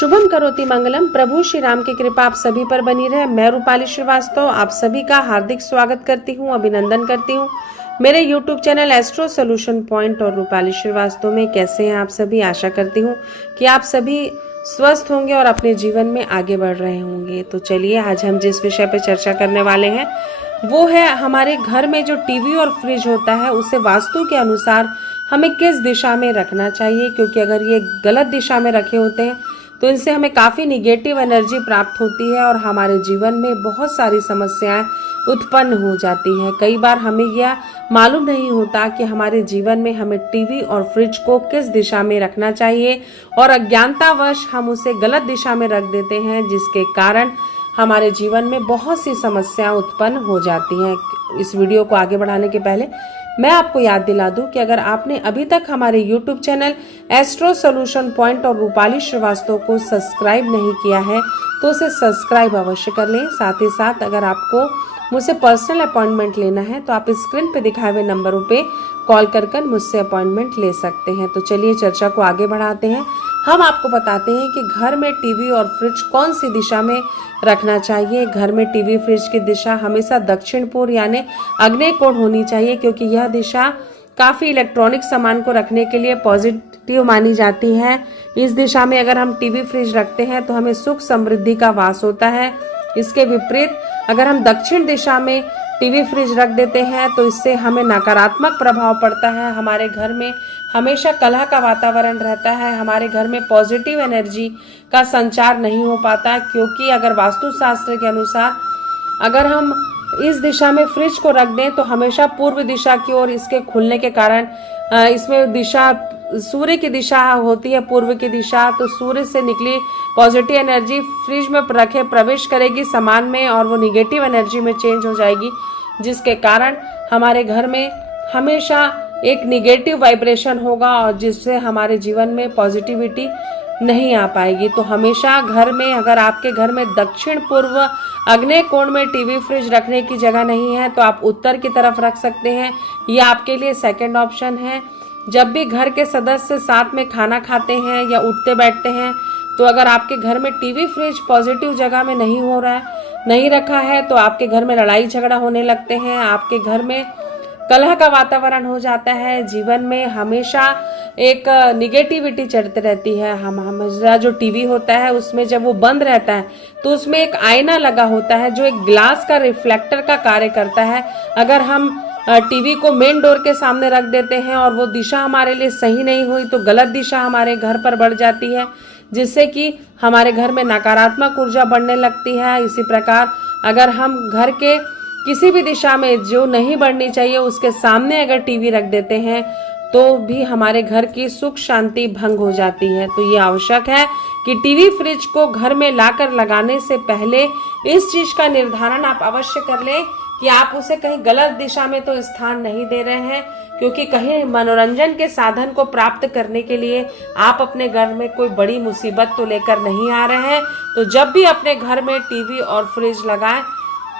शुभम करोति मंगलम। प्रभु श्री राम की कृपा आप सभी पर बनी रहे। मैं रूपाली श्रीवास्तव आप सभी का हार्दिक स्वागत करती हूँ, अभिनंदन करती हूँ मेरे YouTube channel astro solution point और रूपाली श्रीवास्तव में। कैसे हैं आप सभी? आशा करती हूँ कि आप सभी स्वस्थ होंगे और अपने जीवन में आगे बढ़ रहे होंगे। तो चलिए, आज हम जिस विषय पर चर्चा करने वाले हैं वो है हमारे घर में जो टीवी और फ्रिज होता है उसे वास्तु के अनुसार हमें किस दिशा में रखना चाहिए, क्योंकि अगर ये गलत दिशा में रखे होते हैं तो इनसे हमें काफ़ी निगेटिव एनर्जी प्राप्त होती है और हमारे जीवन में बहुत सारी समस्याएं उत्पन्न हो जाती हैं। कई बार हमें यह मालूम नहीं होता कि हमारे जीवन में हमें टीवी और फ्रिज को किस दिशा में रखना चाहिए और अज्ञानतावश हम उसे गलत दिशा में रख देते हैं, जिसके कारण हमारे जीवन में बहुत सी समस्याएं उत्पन्न हो जाती हैं। इस वीडियो को आगे बढ़ाने के पहले मैं आपको याद दिला दूं कि अगर आपने अभी तक हमारे YouTube channel astro solution point और रूपाली श्रीवास्तव को सब्सक्राइब नहीं किया है तो उसे सब्सक्राइब अवश्य कर लें। साथ ही साथ अगर आपको मुझसे पर्सनल अपॉइंटमेंट लेना है तो आप स्क्रीन पे दिखाए हुए नंबरों पे कॉल कर मुझसे अपॉइंटमेंट ले सकते हैं। तो चलिए चर्चा को आगे बढ़ाते हैं। हम आपको बताते हैं कि घर में टीवी और फ्रिज कौन सी दिशा में रखना चाहिए। घर में टीवी फ्रिज की दिशा हमेशा दक्षिण पूर्व यानी आग्नेय कोण होनी चाहिए, क्योंकि यह दिशा काफ़ी इलेक्ट्रॉनिक सामान को रखने के लिए पॉजिटिव मानी जाती है। इस दिशा में अगर हम टीवी फ्रिज रखते हैं तो हमें सुख समृद्धि का वास होता है। इसके विपरीत अगर हम दक्षिण दिशा में टीवी फ्रिज रख देते हैं तो इससे हमें नकारात्मक प्रभाव पड़ता है। हमारे घर में हमेशा कलह का वातावरण रहता है। हमारे घर में पॉजिटिव एनर्जी का संचार नहीं हो पाता, क्योंकि अगर वास्तुशास्त्र के अनुसार अगर हम इस दिशा में फ्रिज को रख दें तो हमेशा पूर्व दिशा की ओर इसके खुलने के कारण इसमें दिशा सूर्य की दिशा होती है, पूर्व की दिशा, तो सूर्य से निकली पॉजिटिव एनर्जी फ्रिज में रखे प्रवेश करेगी सामान में और वो निगेटिव एनर्जी में चेंज हो जाएगी, जिसके कारण हमारे घर में हमेशा एक निगेटिव वाइब्रेशन होगा और जिससे हमारे जीवन में पॉजिटिविटी नहीं आ पाएगी। तो हमेशा घर में अगर आपके घर में दक्षिण पूर्व आग्नेय कोण में टीवी फ्रिज रखने की जगह नहीं है तो आप उत्तर की तरफ रख सकते हैं। यह आपके लिए सेकंड ऑप्शन है। जब भी घर के सदस्य साथ में खाना खाते हैं या उठते बैठते हैं तो अगर आपके घर में टीवी फ्रिज पॉजिटिव जगह में नहीं रखा है तो आपके घर में लड़ाई झगड़ा होने लगते हैं, आपके घर में कलह का वातावरण हो जाता है। जीवन में हमेशा एक निगेटिविटी चढ़ती रहती है। हमारा जो टीवी होता है उसमें जब वो बंद रहता है तो उसमें एक आईना लगा होता है जो एक ग्लास का रिफ्लेक्टर का कार्य करता है। अगर हम टीवी को मेन डोर के सामने रख देते हैं और वो दिशा हमारे लिए सही नहीं हुई तो गलत दिशा हमारे घर पर बढ़ जाती है, जिससे कि हमारे घर में नकारात्मक ऊर्जा बढ़ने लगती है। इसी प्रकार अगर हम घर के किसी भी दिशा में जो नहीं बढ़नी चाहिए उसके सामने अगर टीवी रख देते हैं तो भी हमारे घर की सुख शांति भंग हो जाती है। तो ये आवश्यक है कि टीवी फ्रिज को घर में लाकर लगाने से पहले इस चीज का निर्धारण आप अवश्य कर लें कि आप उसे कहीं गलत दिशा में तो स्थान नहीं दे रहे हैं, क्योंकि कहीं मनोरंजन के साधन को प्राप्त करने के लिए आप अपने घर में कोई बड़ी मुसीबत तो लेकर नहीं आ रहे हैं। तो जब भी अपने घर में टीवी और फ्रिज लगाएं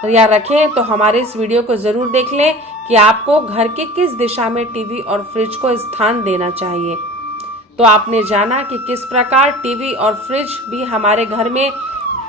या रखें तो हमारे इस वीडियो को जरूर देख लें कि आपको घर के किस दिशा में टीवी और फ्रिज को स्थान देना चाहिए। तो आपने जाना कि किस प्रकार टीवी और फ्रिज भी हमारे घर में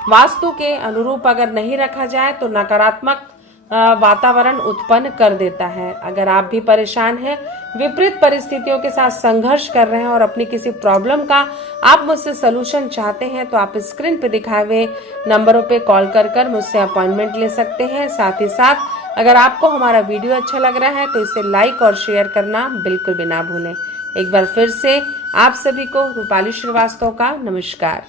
वास्तु के अनुरूप अगर नहीं रखा जाए तो नकारात्मक वातावरण उत्पन्न कर देता है। अगर आप भी परेशान हैं, विपरीत परिस्थितियों के साथ संघर्ष कर रहे हैं और अपनी किसी प्रॉब्लम का आप मुझसे सलूशन चाहते हैं तो आप स्क्रीन पे दिखाए हुए नंबरों पे कॉल कर मुझसे अपॉइंटमेंट ले सकते हैं। साथ ही साथ अगर आपको हमारा वीडियो अच्छा लग रहा है तो इसे लाइक और शेयर करना बिल्कुल भी ना भूलें। एक बार फिर से आप सभी को रूपाली श्रीवास्तव का नमस्कार।